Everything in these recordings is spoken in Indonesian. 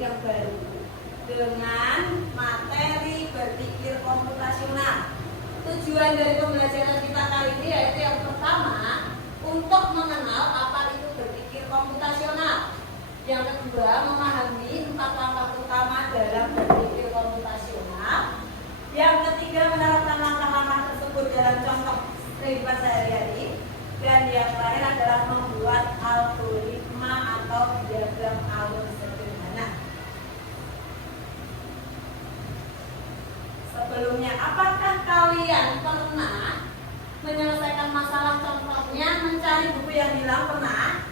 yang baru dengan materi berpikir komputasional. Tujuan dari pembelajaran kita kali ini yaitu yang pertama, untuk mengenal apa itu berpikir komputasional. Yang kedua, memahami 4 langkah utama dalam berpikir komputasional. Yang ketiga, menerapkan langkah-langkah tersebut dalam contoh kehidupan sehari-hari. Dan yang terakhir adalah membuat algoritma atau diagram alur sederhana. Sebelumnya, apakah kalian pernah menyelesaikan masalah contohnya mencari buku yang hilang? Pernah?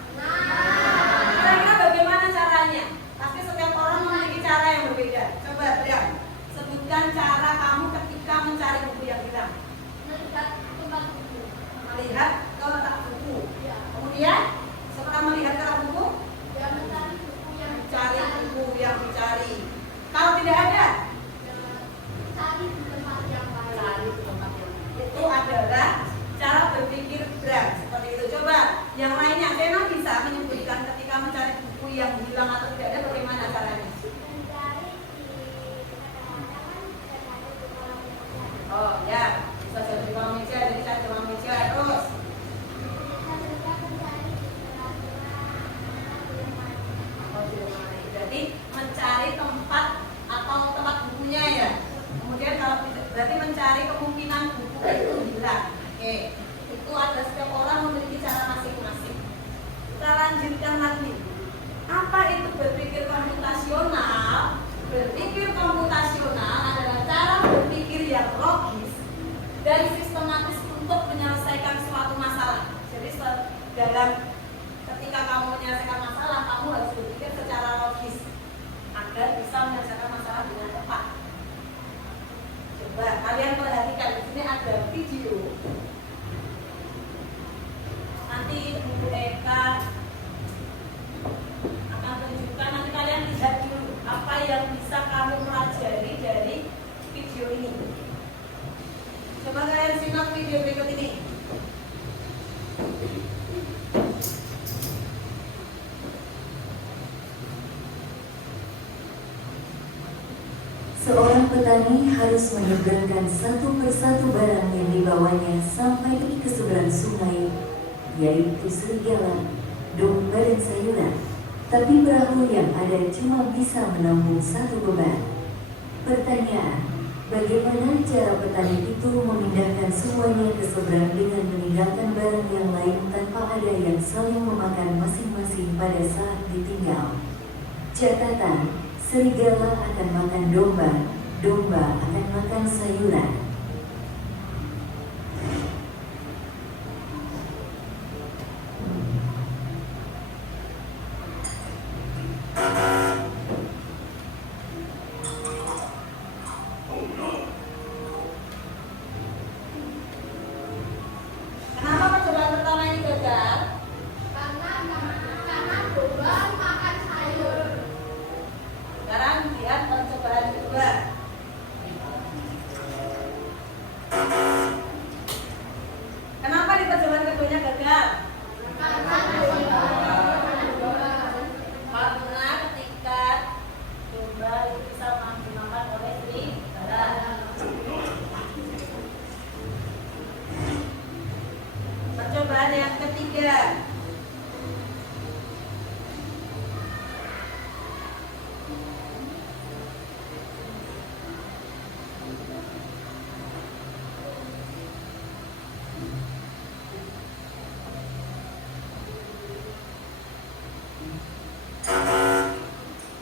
Kira-kira bagaimana caranya? Pasti setiap orang memiliki cara yang berbeda. Coba Brian, sebutkan cara kamu ketika mencari buku yang hilang. Melihat tempat buku. Melihat ke letak buku. Kemudian setelah melihat ke letak buku, Mencari buku yang cari buku yang dicari. Kalau tidak ada, cari di tempat yang lain. cari di tempat yang lain. Itu adalah cara berpikir Brian. Seperti itu. Coba yang lainnya, Zeno bisa menyebutkan ketika mencari buku yang hilang atau tidak ada bagaimana caranya? Mencari di teman-teman dan ada di kolom meja. Oh ya, bisa jadi di kolom meja, jadi cari di kolom meja terus. Bisa juga mencari di tengah-tengah di rumah. Oh, di rumah. Berarti mencari tempat atau tempat bukunya ya. Kemudian kalau berarti mencari kemungkinan buku itu hilang. Oke, itu ada setiap orang memiliki cara masing-masing. Kita lanjutkan lagi. Apa itu berpikir komputasional? Berpikir komputasional adalah cara berpikir yang logis dan sistematis untuk menyelesaikan suatu masalah. Jadi dalam ketika kamu menyelesaikan masalah, kamu harus berpikir secara logis agar bisa menyelesaikan masalah dengan tepat. Coba kalian perhatikan, di sini ada video. Nanti Bu Eka akan tunjukkan, nanti kalian lihat dulu apa yang bisa kamu pelajari dari video ini. Coba kalian simak video berikut ini. Seorang petani harus menyeberangkan satu persatu barang yang dibawanya sampai ke seberang sungai, yaitu serigala, domba dan sayuran. Tapi perahu yang ada cuma bisa menampung satu beban. Pertanyaan, bagaimana cara petani itu memindahkan semuanya ke seberang dengan meninggalkan barang yang lain tanpa ada yang saling memakan masing-masing pada saat ditinggal? Catatan, serigala akan makan domba, domba akan makan sayuran. Kenapa percobaan pertama ini gagal? Karena domba makan sayur. Sekarang lihat percobaan kedua. Kenapa di percobaan keduanya gagal? Karena ketika domba itu bisa dimakan oleh serigala. Percobaan yang ketiga.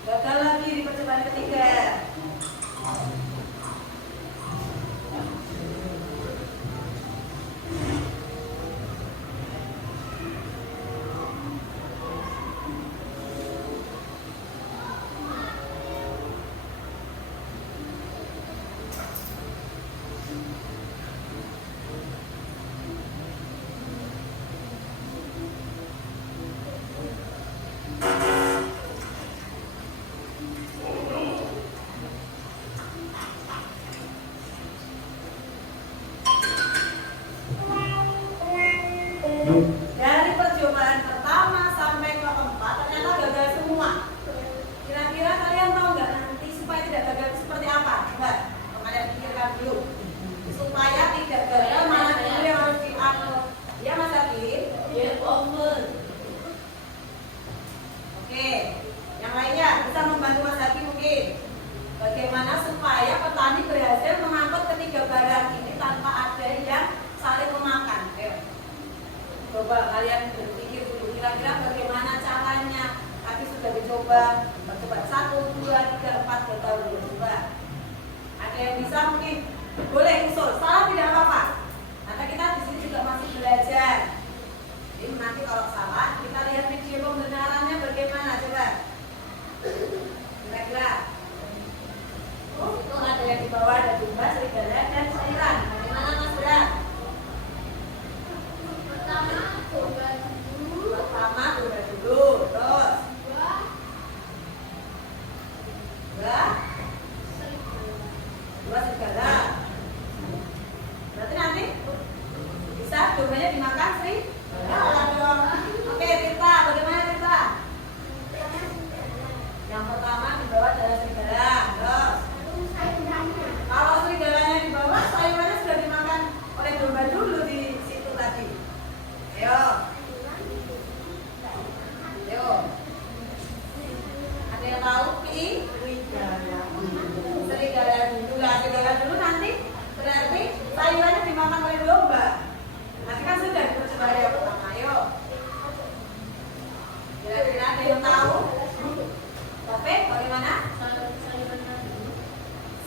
Gagal lagi di percobaan ketiga. Coba 1, 2, 3, 4 gak tahu dulu. Coba. Ada yang bisa mungkin boleh usul. Salah tidak apa-apa. Karena kita di sini juga masih belajar. Jadi nanti kalau salah kita lihat video pembenarannya bagaimana coba. Kira-kira. Oh, itu ada yang di bawah, ada domba, serigala, dan sayuran. Bagaimana Mas Bra? Pertama domba dulu. Pertama domba dulu, terus dua serigala. Berarti nanti bisa dombanya dimakan serigala dong. Oke, Tirta, bagaimana Tirta? Yang pertama di bawah adalah serigala. Terus kalau serigalanya di bawah, sayurannya sudah dimakan oleh domba dulu di situ tadi. Ayo. Ayo. Ada yang tahu? Serigala dulu. Lah, serigala dulu nanti berarti sayurannya dimakan oleh domba. Nanti kan sudah coba yang pertama. Ayo. Kira-kira ada yang tahu? Oke, bagaimana?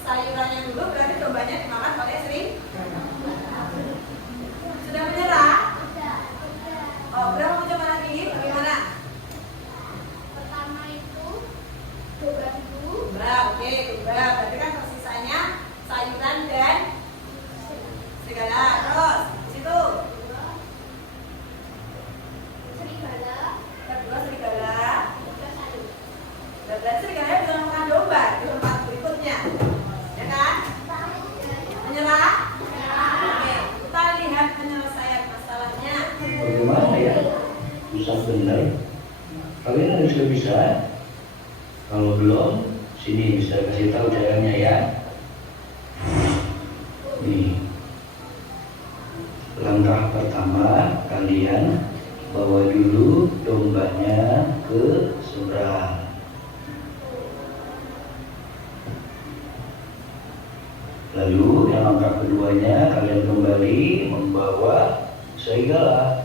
Sayurannya dulu berarti dombanya dimakan oleh serigala. Sudah menyerah? Oh, berapa mau coba lagi? Bagaimana? Pertama itu domba dulu. Domba, oke, domba. Berarti kan tersisanya sayuran dan serigala. Terus, di situ. Serigala. Kedua serigala. Tiga sayur. Berarti serigala bisa makan domba di tempat berikutnya. Ya kan? Menyerah? Oke, kita lihat penyelesaian masalahnya. Bagaimana ya? Bisa benar? Kalian harus bisa. Kalau belum, sini bisa kasih tahu caranya ya. Nih, langkah pertama kalian bawa dulu dombanya ke seberang. Lalu yang langkah keduanya kalian kembali membawa serigala.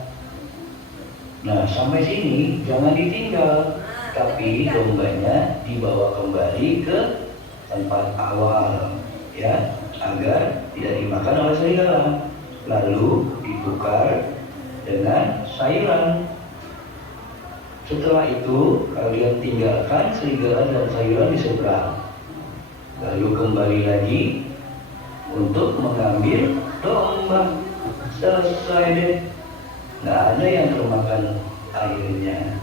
Nah, sampai sini jangan ditinggal, tapi dombanya dibawa kembali ke tempat awal, ya, agar tidak dimakan oleh serigala. Lalu ditukar dengan sayuran. Setelah itu kalian tinggalkan serigala dan sayuran di seberang. Lalu kembali lagi untuk mengambil domba. Selesai deh. Nggak ada yang termakan airnya.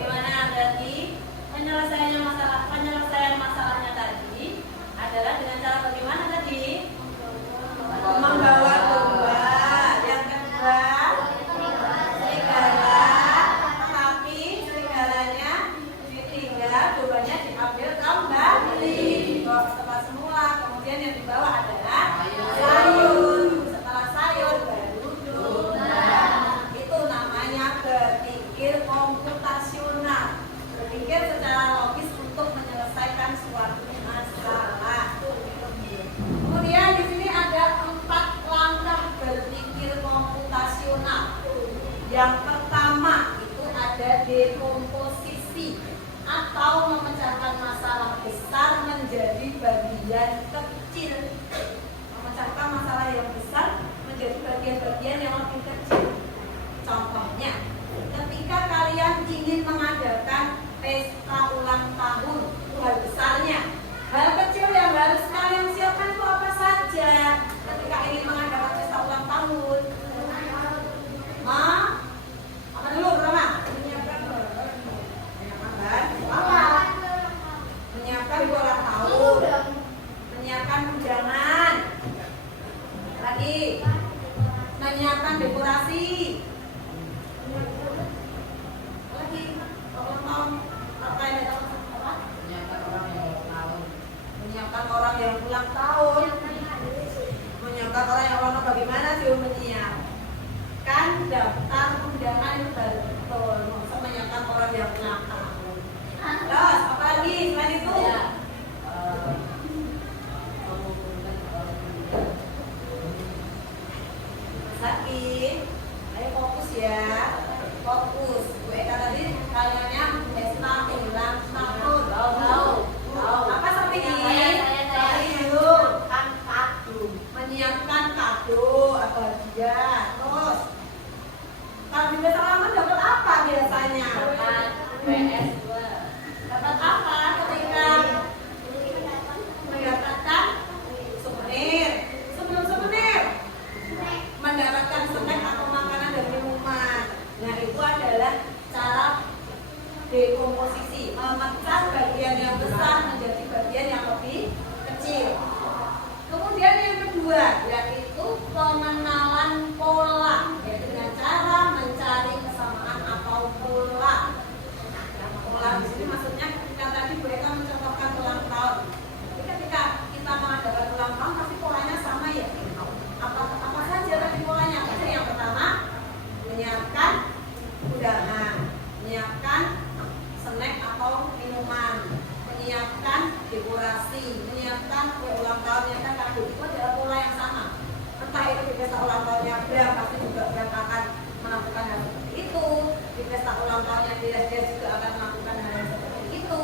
Gimana berarti penyelesaian masalahnya tadi adalah dengan cara bagaimana tadi? Membawa domba. Yang kedua, serigala. Tapi serigalanya ditinggal, dombanya diambil kembali. Dibawa ke tempat semula. Kemudian yang dibawa adalah sayur. Setelah sayur baru domba. Itu namanya berpikir komputasional. Berpikir secara logis untuk menyelesaikan suatu masalah. Kemudian di sini ada 4 langkah berpikir komputasional. Yang pertama itu ada dekomposisi atau memecahkan masalah besar menjadi bagian kecil. Memecahkan masalah yang besar menjadi bagian-bagian yang lebih kecil. Contohnya, ketika kalian ingin mengadakan pesta ulang tahun, itu hal besarnya. Hal kecil yang harus kalian siapkan itu apa saja ketika ingin mengadakan pesta ulang tahun? Apa dulu pertama? Menyiapkan bola tahun, menyiapkan undangan, lagi menyiapkan dekorasi, lagi ulang tahun apa yang apa? Menyiapkan orang yang ulang tahun, menyiapkan orang yang ulang tahun. Bagaimana sih menyiapkan daftar PS2. Dapat apa ketika mendapatkan souvenir? Sebelum souvenir, mendapatkan snack atau makanan dan minuman. Nah, itu adalah cara dekomposisi, memecah bagian yang besar menjadi bagian yang lebih kecil. Kemudian yang kedua yaitu pengenalan pola, yaitu dengan cara mencari kesamaan atau pola. Nah, pola di sini maksudnya ketika tadi Bu Eka mencontohkan ulang tahun. Jadi ketika kita mengadakan ulang tahun pasti polanya sama ya. Apa saja tadi polanya? Jadi yang pertama menyiapkan undangan, menyiapkan snack atau minuman, menyiapkan dekorasi, menyiapkan kue ulang tahun, menyiapkan kado. Itu adalah pola yang sama. Entah itu di pesta ulang tahunnya Bram pasti juga Bram akan melakukan hal seperti itu. Di pesta ulang tahunnya dia juga akan melakukan hal yang seperti itu.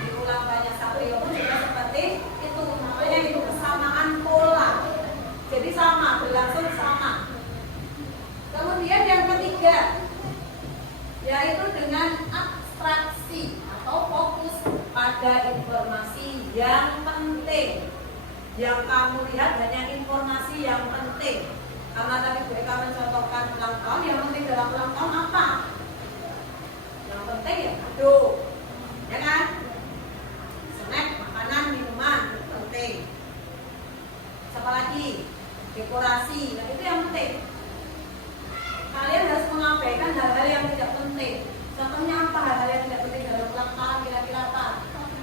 Di ulang tahunnya Satrio pun juga seperti itu. Makanya itu kesamaan pola. Jadi sama, berlangsung sama. Kemudian yang ketiga yaitu dengan abstraksi atau fokus pada informasi yang penting. Yang kamu lihat hanya informasi yang penting. Karena tadi Bu Eka mencontohkan ulang tahun, yang penting dalam ulang tahun apa? Yang penting ya kado, ya kan? Snack, makanan, minuman, itu penting. Siapa lagi? Dekorasi, nah itu yang penting. Kalian harus mengabaikan hal-hal yang tidak penting. Contohnya apa hal-hal yang tidak penting dalam ulang tahun? Kira-kira apa?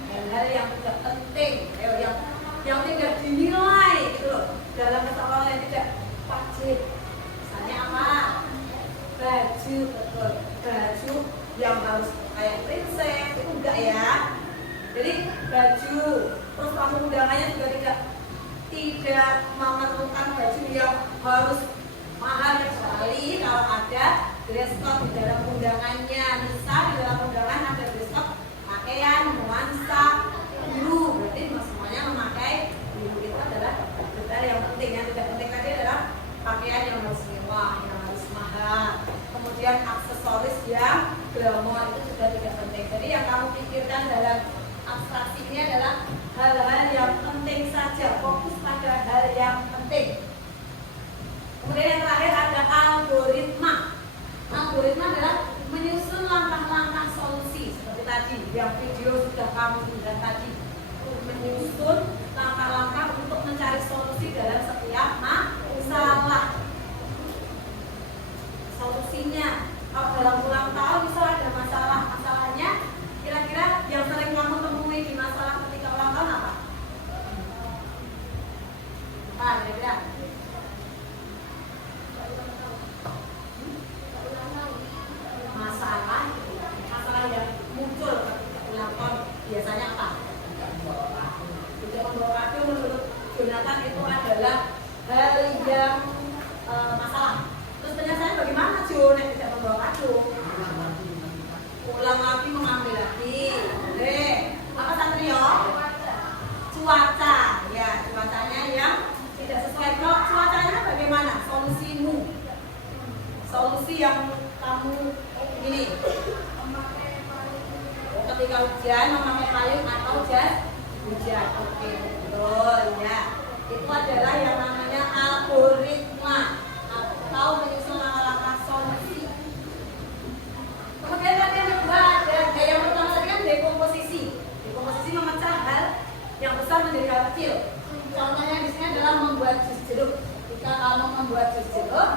Hal-hal yang tidak penting, yang tidak dinilai gitu loh. Dalam persoalan yang tidak wajib. Misalnya apa? Baju, betul. Baju yang harus kayak princess itu enggak ya. Jadi baju, terus tamu undangannya juga tidak memerlukan baju yang harus mahal sekali. Kalau ada dress code di dalam undangannya, misal di dalam undangan ada dress code pakaian nuansa biru, berarti semuanya memakai biru. Itu adalah hal yang penting. Yang tidak penting tadi adalah pakaian yang harus mewah, yang harus mahal. Kemudian aksesoris yang glamor itu juga tidak penting. Jadi yang kamu pikirkan dalam abstraksi ini adalah hal-hal yang penting saja, fokus pada hal yang penting. Kemudian yang terakhir ada algoritma. Algoritma adalah menyusun langkah-langkah solusi seperti tadi yang video sudah kamu lihat tadi. Menyusun langkah-langkah untuk mencari solusi dalam setiap masalah. Solusinya, kalau dalam ulang tahun misal ada masalahnya, kira-kira yang sering kamu temui di masalah ketika ulang tahun apa? Apa kira-kira? Masalah yang muncul ketika ulang tahun biasanya apa? Tidak membawa kado menurut Jonathan itu adalah hal yang masalah. Terus penyelesaian bagaimana Jo? Tidak membawa kado, ulang lagi, mengambil lagi. Boleh. Apa Satrio? Cuaca. Ya, cuacanya yang tidak sesuai. Kalau cuacanya bagaimana? Solusimu. Solusi yang kamu ini. Ketika hujan memakai payung atau jas hujan. Oke, betul ya. Itu adalah yang namanya algoritma atau menyusun langkah-langkah solusi. Kemudian tadi yang kedua ada yang pertama tadi kan dekomposisi. Dekomposisi memecah hal yang besar menjadi hal kecil. Contohnya di sini adalah membuat jus jeruk. Jika kamu membuat jus jeruk,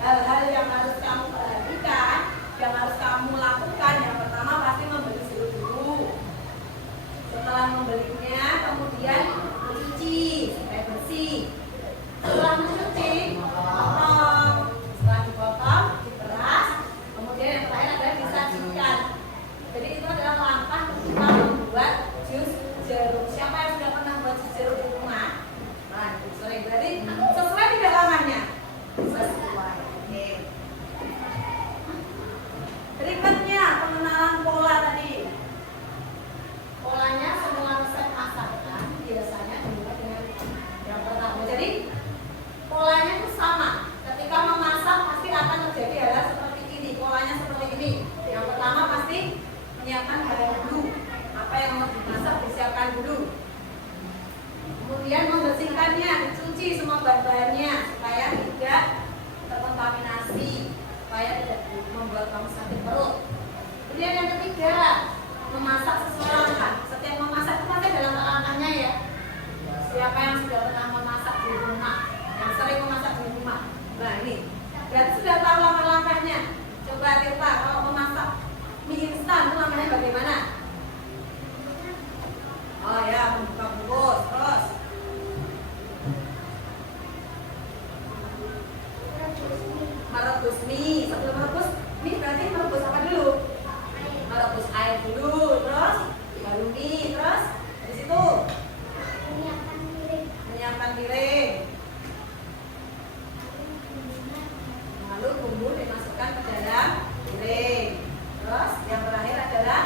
hal-hal yang harus kamu perhatikan, yang harus kamu lakukan, yang pertama pasti membeli jeruk dulu. Setelah membelinya, kemudian mencuci supaya bersih. Setelah mencuci, potong. Setelah dipotong, diperas. Kemudian yang terakhir adalah disajikan. Jadi itu adalah langkah ketika membuat jus jeruk. Siapa yang sudah pernah buat jus jeruk di rumah? Nah, sering. Berarti sesuai tidak lamanya? Sesuai. Oke. Berikutnya pengenalan pola tadi. Polanya semua resep masakan biasanya bahan-bahannya supaya tidak terkontaminasi, supaya tidak membuat kamu sakit perut. Kemudian yang ketiga, memasak sesuai langkah. Setiap memasak itu pasti ada langkah-langkahnya ya. Siapa yang sudah pernah memasak di rumah, yang sering memasak di rumah, nah ini berarti sudah tahu langkah-langkahnya. Coba Tirta, kalau memasak mie instan itu langkahnya bagaimana? Oh ya, membuka bungkus, terus merebus mie. Sebelum merebus mie berarti merebus apa dulu? Merebus air dulu, terus baru mie, terus dari situ menyiapkan piring. Lalu bumbu dimasukkan ke dalam piring. Terus yang terakhir adalah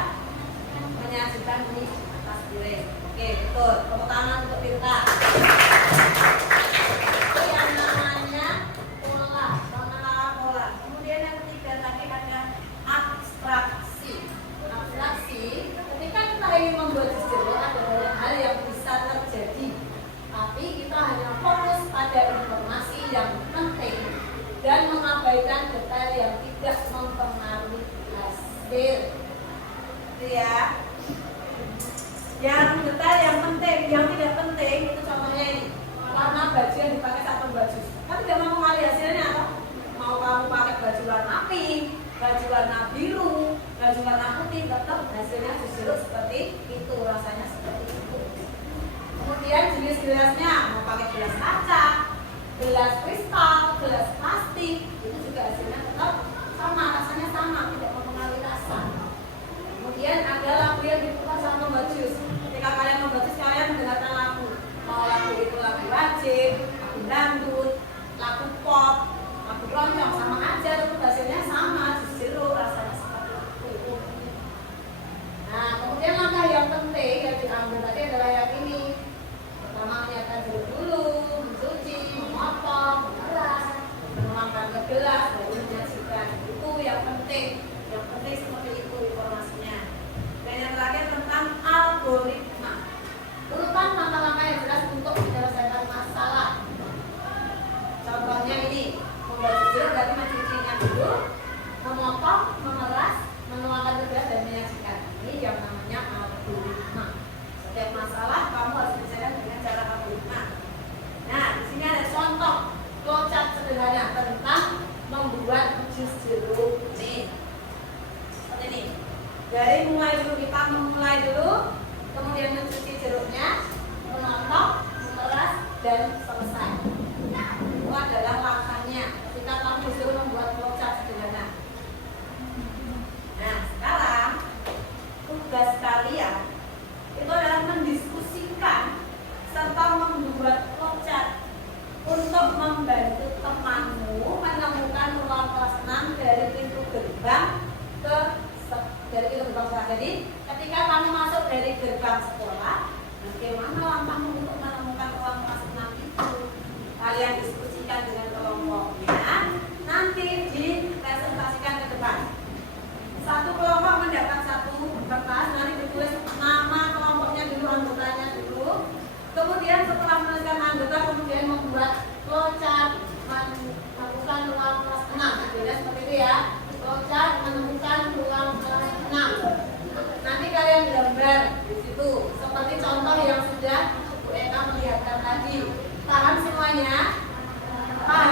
menyajikan mie di atas piring. Oke, betul. Tepuk tangan untuk Tirta. Itu yang namanya pola, pengenalan pola. Kemudian yang ketiga tadi ada abstraksi. Abstraksi, ketika kita ingin membuat jus ada banyak hal yang bisa terjadi. Tapi kita hanya fokus pada informasi yang penting dan mengabaikan detail yang tidak mempengaruhi hasil. Itu ya. Yang detail yang penting, yang tidak penting itu contohnya ini. Warna baju yang dipakai saat membaju. Kan tidak mempengaruhi hasilnya toh. Mau kamu pakai baju warna pink, baju warna biru, baju warna putih, tetap hasilnya jus jeruk seperti itu, rasanya seperti itu. Kemudian jenis gelasnya, mau pakai gelas kaca, gelas kristal, gelas plastik, itu juga hasilnya tetap sama, rasanya sama, tidak mempengaruhi rasa. Kemudian ada lagu yang diputar saat membuat jus. Ketika kalian membuat jus, kalian mendengarkan lagu. Mau lagu itu lagu wajib, lagu dangdut, lagu pop, lagu keroncong, sama aja, tetap hasilnya sama, jus jeruk, rasanya seperti itu. Nah, kemudian langkah yang penting yang diambil tadi adalah yang ini. Pertama menyiapkan jeruk dulu, mencuci, memotong, memeras, menuangkan ke gelas, baru menyajikan. Itu yang penting. Yang penting seperti itu informasinya. Dan yang terakhir tentang algoritma. Urutan langkah-langkah yang jelas untuk menyelesaikan masalah. Contohnya ini, membuat jus jeruk berarti mencucinya dulu, memotong, memeras, menuangkan ke gelas dan menyajikan. Ini yang namanya algoritma. Setiap masalah kamu harus menyelesaikan dengan cara algoritma. Nah, di sini ada contoh flowchart sederhana tentang membuat jus jeruk. Nih, seperti ini. Dari mulai dulu kita memulai dulu, kemudian mencuci jeruknya, memotong, memeras, dan selesai. Itu adalah langkahnya ketika kamu disuruh membuat flowchart sederhana. Nah, sekarang tugas kalian itu adalah mendiskusikan serta membuat flowchart untuk membantu temanmu menemukan ruang kelas 6 dari pintu gerbang sekolah. Jadi ketika kamu masuk dari gerbang sekolah, bagaimana langkahmu untuk menemukan ruang kelas 6 itu? Kalian diskusikan dengan kelompoknya, nanti dipresentasikan ke depan. Satu kelompok mendapat satu kertas, nanti ditulis nama kelompoknya dulu, anggotanya dulu. Kemudian setelah menuliskan anggota, kemudian membuat flowchart menemukan ruang kelas 6. Beda seperti itu ya. Flowchart menemukan ruang kelas 6. Nanti kalian gambar di situ, seperti contoh yang sudah Bu Eka melihatkan tadi. Paham semuanya? Paham?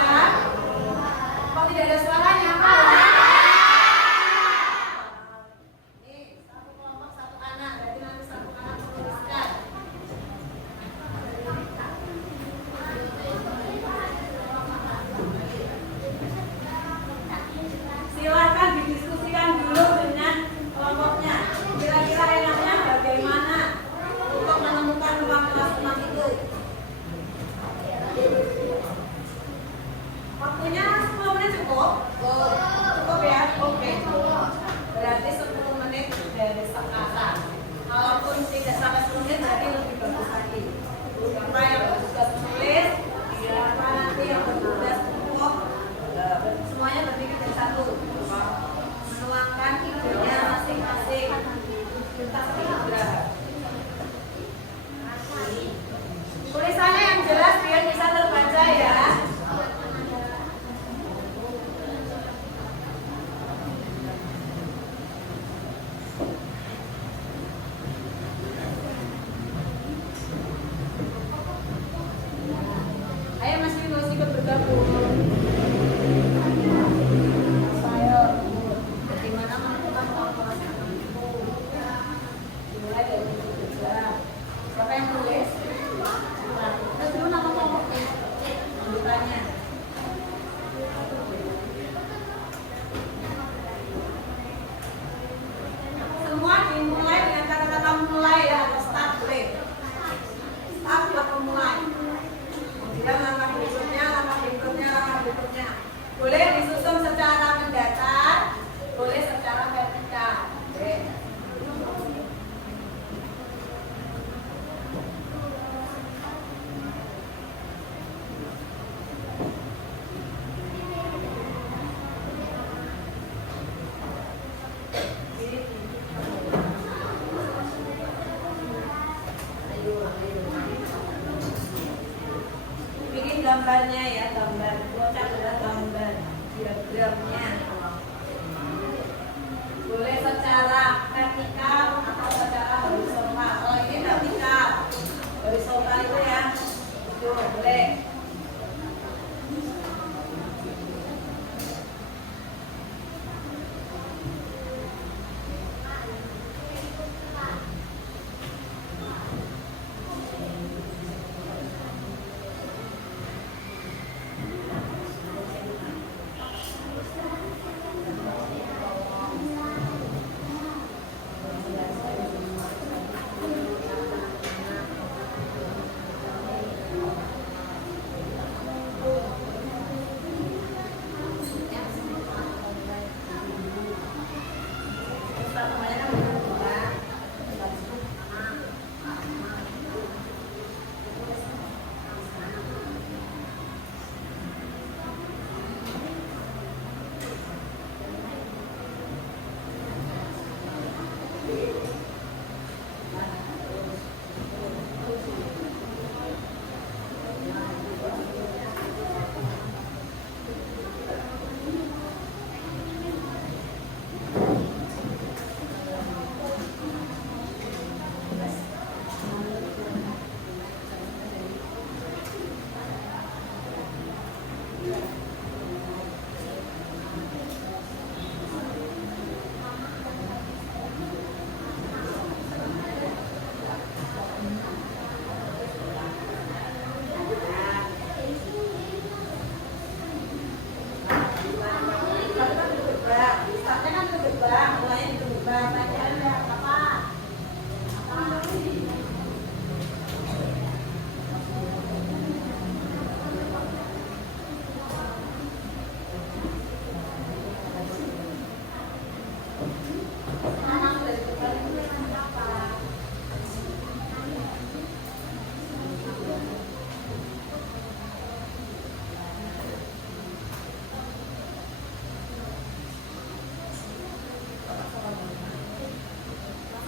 gambarnya ya, gambar. Flowchart adalah gambar diagramnya. Boleh secara vertikal atau secara horizontal. Oh ini vertikal, horizontal itu ya. Itu boleh.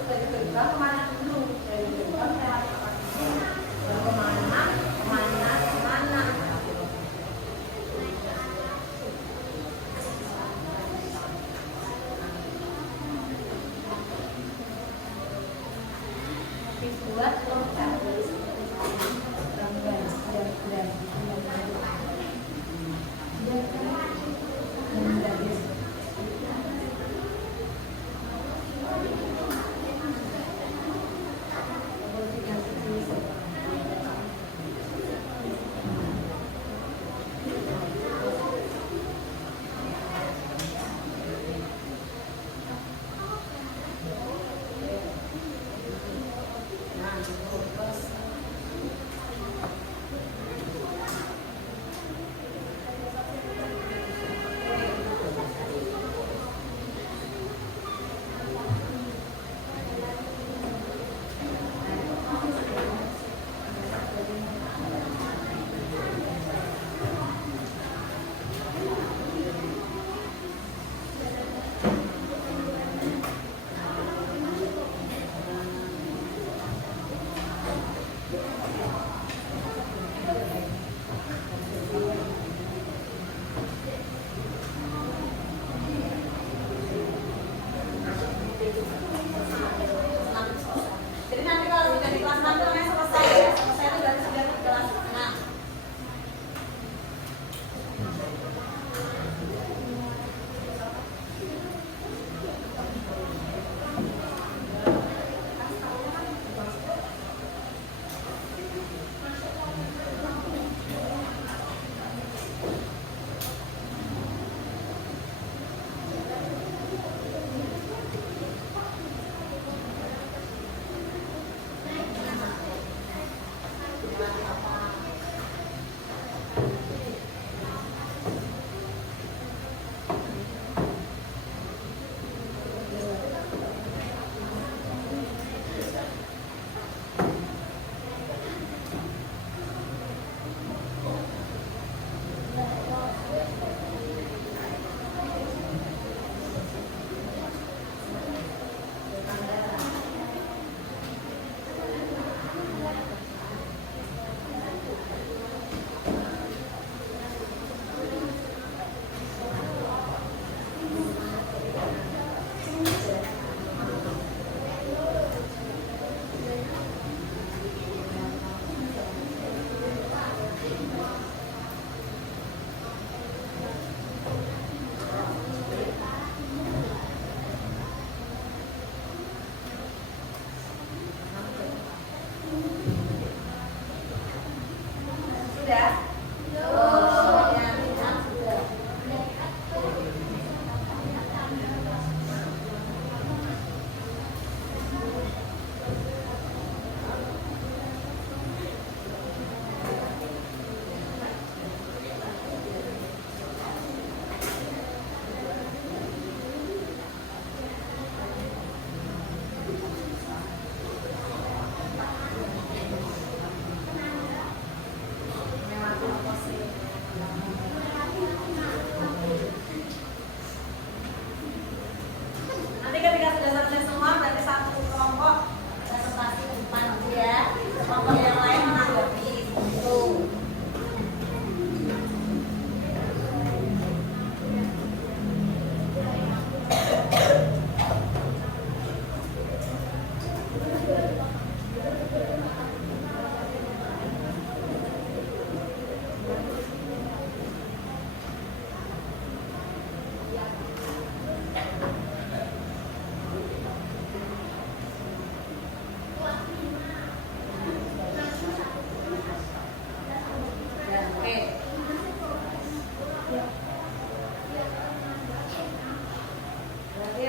Dari gerbang kemana dulu? Dari gerbang lewat apa dulu? Dan kemana? Kemana? Kemana? Dibuat lengkap. Gambar, diagram,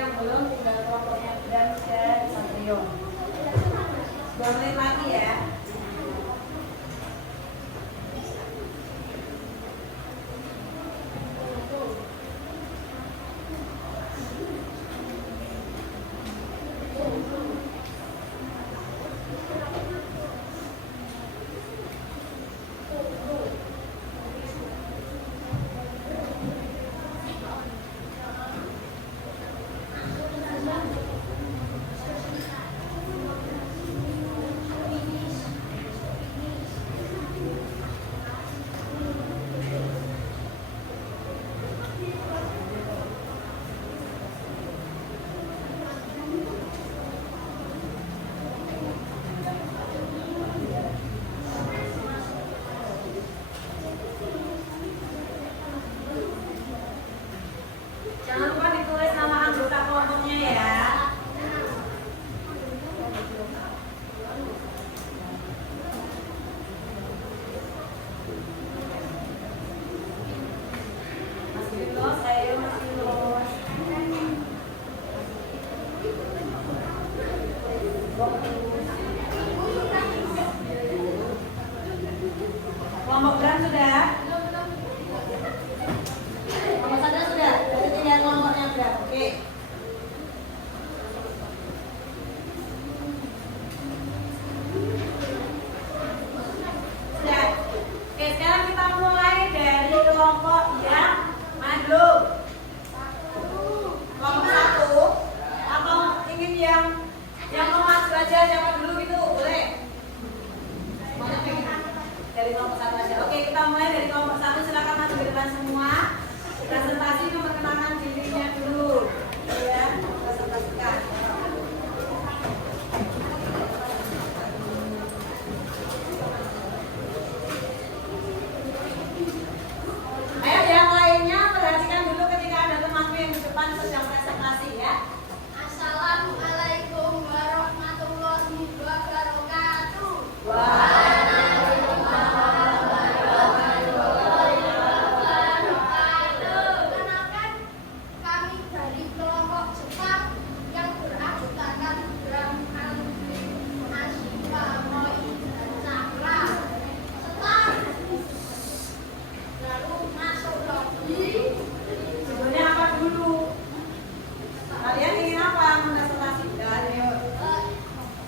yang belum tinggal kelompoknya dan Satrio. 2 menit lagi ya. Jangan lupa ditulis nama anggota kelompoknya ya. Masih los, ayo masih los. Kelompok dan sudah. Kelompok saja sudah. Jadi tinggal kelompoknya sudah. Oke. Sudah. Oke, sekarang kita mulai dari kelompok yang mana dulu? Kelompok 1. Atau ingin yang mau maju aja, siapa dulu gitu, boleh? Semuanya pengen dari kelompok 1 aja. Oke, kita mulai dari kelompok 1. Silakan maju ke depan semua. Presentasi memperkenalkan dirinya dulu. Ya, presentasikan. Ayo yang lainnya perhatikan dulu ketika ada temanmu yang di depan sedang presentasi ya. Assalamualaikum warahmatullahi wabarakatuh. Perkenalkan, kami dari kelompok Jepang yang beranggotakan Bram, Andri, Asyifa, Roy, dan Cakra. Setelah lalu masuk lobby. Judulnya apa dulu? Kalian ingin apa mempresentasikan? Ayo.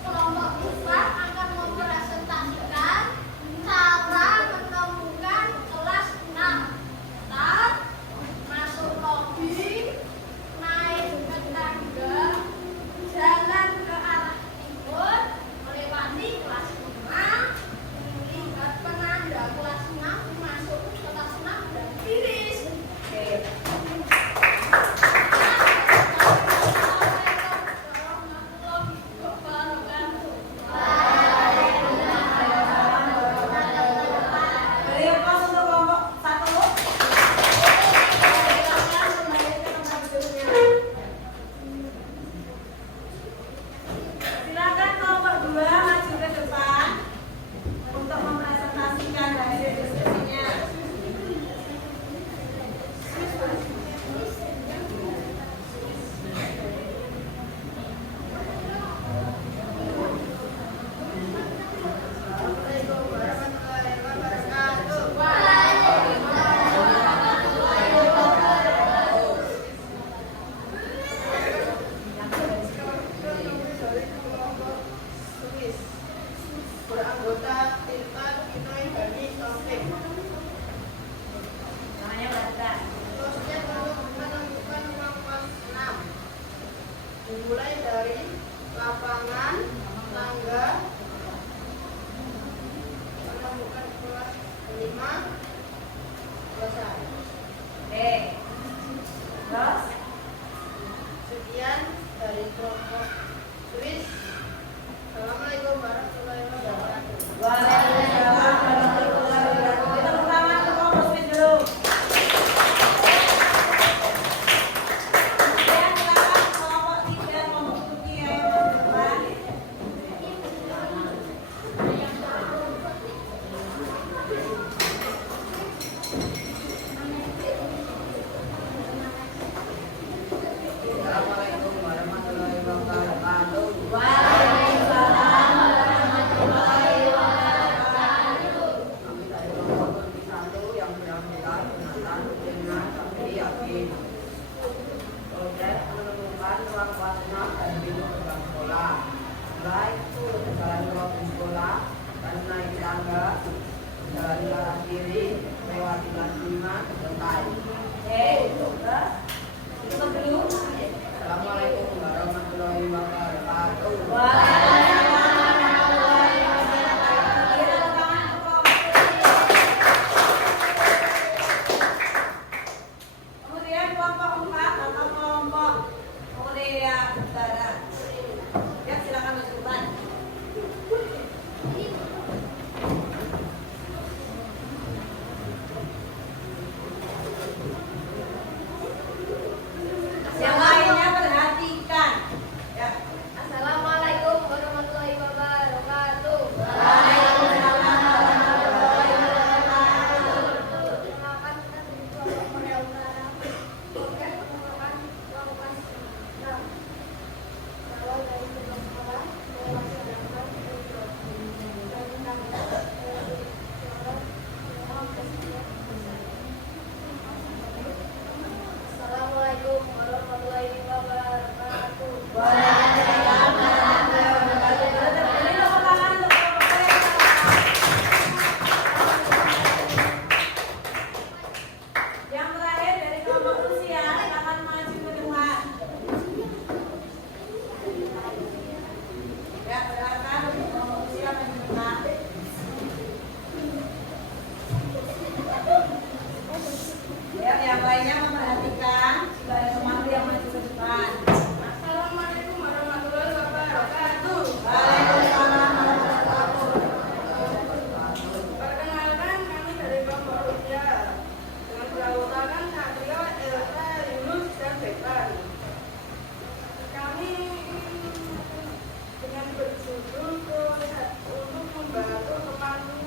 Kelompok Jepang akan mempresentasikan cara menemukan kelas 6. Start, masuk lobby, naik ke tangga, jalan ke arah timur, melewati kelas 5, lihat penanda kelas 6, masuk ke kelas 6 dan finish. Oke. Beri aplaus untuk kelompok 1. Silakan kelompok 2 maju ke depan untuk mempresentasikan hasil diskusinya. Beranggota Tirta Pinoy Bani Taufik. Namanya baca. Proses untuk menentukan uang kelas 6 dimulai dari lapangan, tangga, menemukan kelas 5, selesai. Oke. Terus? Sekian dari kelompok Swiss. Assalamualaikum warahmatullahi wabarakatuh. Waalaikumsalam warahmatullahi wabarakatuh. Kita pertama ke kelompok Swiss dulu. Kemudian silakan kelompok 3, kelompok Turki yang maju depan. Assalamualaikum Nah, dan pintu gerbang sekolah. Setelah itu jalan ke sekolah dan naik tangga, jalan ke arah kiri, lewati kelas 5, selesai. Terus itu dulu. Assalamualaikum warahmatullahi wabarakatuh. Kemudian kelompok 4 atau kelompok Korea Utara. Ya, silakan maju depan. Yang lainnya perhatikan. Ya. Assalamualaikum warahmatullahi wabarakatuh. Waalaikumsalam warahmatullahi wabarakatuh. Perkenalkan, kita dari kelompok Korea Utara. Oke, perkenalkan kelompok 6. Berawal dari gerbang sekolah, melaksanakan ritual. Dan kami Assalamualaikum warahmatullahi wabarakatuh. Waalaikumsalam warahmatullahi wabarakatuh. Ini tepuk tangan untuk kelompok Korea Utara. Yang terakhir dari kelompok Rusia, silakan maju ke depan. Ya, silakan kelompok Rusia maju ke depan. Ya, yang lainnya memperhatikan jika ada teman yang maju ke depan. Assalamualaikum warahmatullahi wabarakatuh. Waalaikumsalam warahmatullahi wabarakatuh. Perkenalkan, kami dari kelompok Rusia. Dengan beranggotakan Satrio, Elsa, Yunus, dan Bekan. Kami dengan berjudul untuk membantu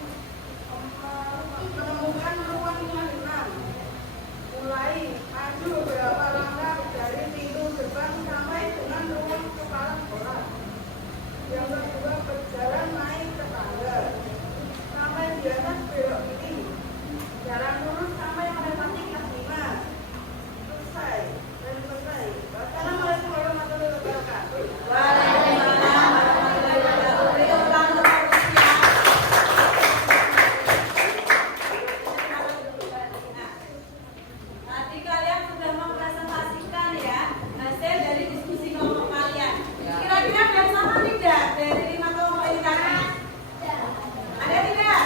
menemukan ruang kelahiran. Mulai maju beberapa langkah dari pintu gerbang sampai dengan ruang kepala sekolah. Yang kedua, berjalan naik ke tangga. Sampai di atas belok kiri. Jalan lurus sampai melewati kelas 5. Selesai. Dan selesai. Wassalamualaikum warahmatullahi wabarakatuh. Waalaikumsalam warahmatullahi wabarakatuh. Beri tepuk tangan untuk Rusia. Tadi kalian sudah mempresentasikan ya hasil dari diskusi kelompok kalian. Kira-kira ada yang sama tidak dari 5 kelompok ini tadi? Ada tidak?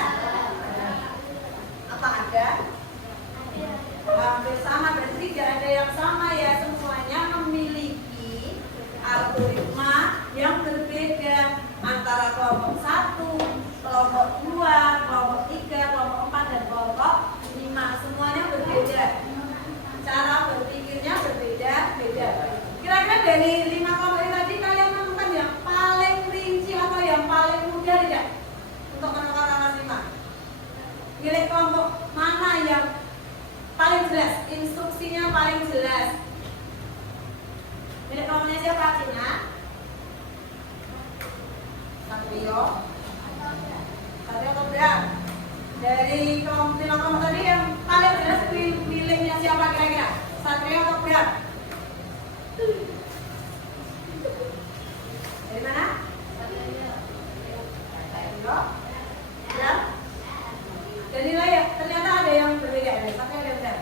Apa ada? Hampir sama, berarti tidak ada yang sama ya. Semuanya memiliki algoritma yang berbeda antara kelompok 1, kelompok 2, kelompok 3, kelompok 4, dan kelompok 5. Semuanya berbeda. Cara berpikirnya berbeda-beda. Kira-kira dari 5 kelompok ini tadi kalian menemukan yang paling rinci atau yang paling mudah tidak? Untuk menemukan angka 5. Pilih kelompok mana yang paling jelas, instruksinya paling jelas. Milik kelompoknya siapa artinya? Satrio. Satrio atau Bram? Dari kelompok 5 kelompok tadi yang paling jelas miliknya siapa kira-kira? Satrio atau Bram? Dari mana? Satrio. Bram? Dan nilai ternyata ada yang berbeda, ada satu ada yang benar.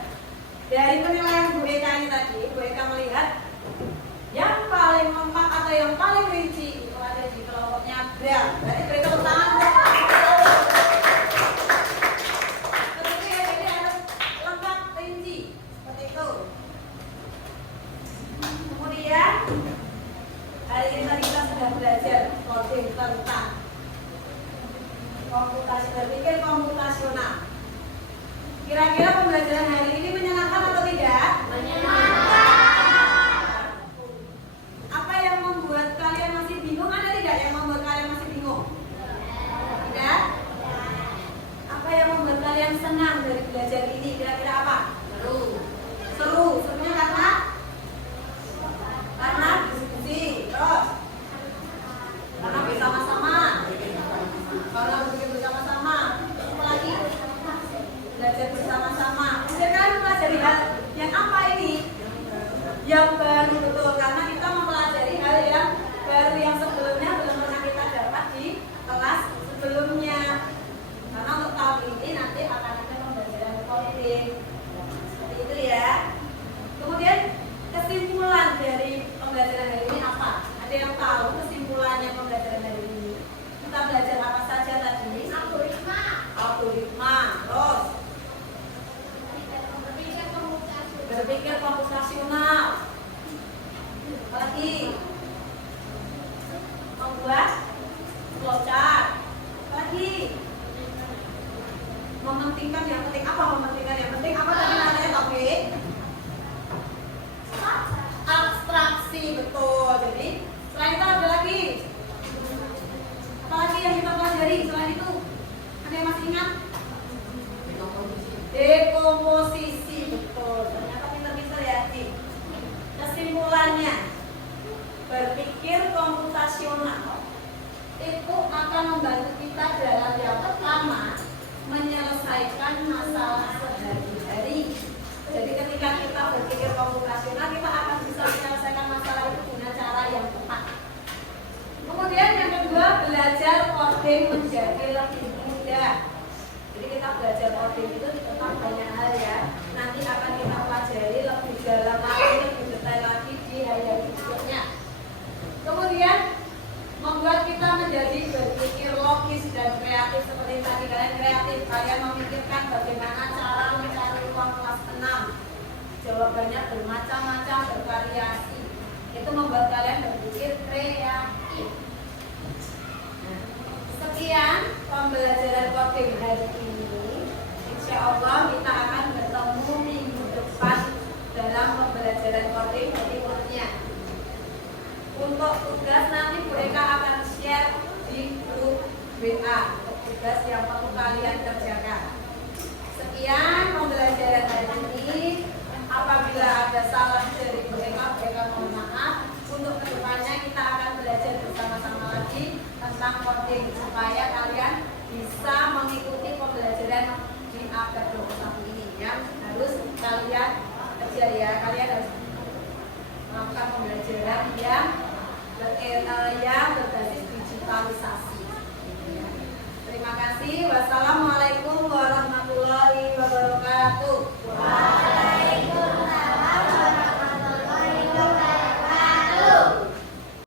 Dari penilaian Bu Eka ini tadi, Bu Eka melihat yang paling kompak atau yang paling rinci itu ada di kelompoknya Bram. Berarti beri tepuk tangan. Seperti ini harus lengkap rinci seperti itu. Kemudian hari ini tadi kita sudah belajar coding tentang komputasi berpikir komputasional. Kira-kira pembelajaran hari ini menyenangkan atau tidak? Menyenangkan. Apa yang membuat kalian masih bingung? Ada tidak yang membuat kalian masih bingung? Tidak? Apa yang membuat kalian senang dari belajar ini? Kira-kira apa? Seru. Seru. Serunya karena diskusi. Terus? Karena bersama-sama. Karena berpikir bersama-sama. Apa lagi? Belajar bersama-sama. Kemudian kalian belajar lagi membuat flowchart. Lagi mementingkan yang penting apa? Mementingkan yang penting apa tadi namanya topik? Abstraksi, betul. Jadi selain itu ada lagi apa lagi yang kita pelajari selain itu? Ada yang masih ingat? Dekomposisi, betul. Ternyata pintar-pintar ya, Ci. Kesimpulannya, berpikir komputasional itu akan membantu kita dalam yang pertama menyelesaikan masalah sehari-hari. Jadi ketika kita berpikir komputasional, kita akan bisa menyelesaikan masalah itu dengan cara yang tepat. Kemudian yang kedua, belajar coding menjadi lebih mudah. Jadi kita belajar coding itu tentang banyak hal ya. Nanti akan kita pelajari lebih dalam lagi, lebih detail lagi di hari-hari berikutnya. Kemudian membuat kita menjadi berpikir logis dan kreatif seperti tadi kalian kreatif. Kalian memikirkan bagaimana cara mencari uang kelas 6. Jawabannya bermacam-macam, bervariasi. Itu membuat kalian berpikir kreatif. Sekian pembelajaran coding hari ini. Insya Allah kita akan bertemu minggu depan dalam pembelajaran coding berikutnya. Untuk tugas nanti Bu Eka akan share di grup WA untuk tugas yang perlu kalian kerjakan. Sekian pembelajaran hari ini.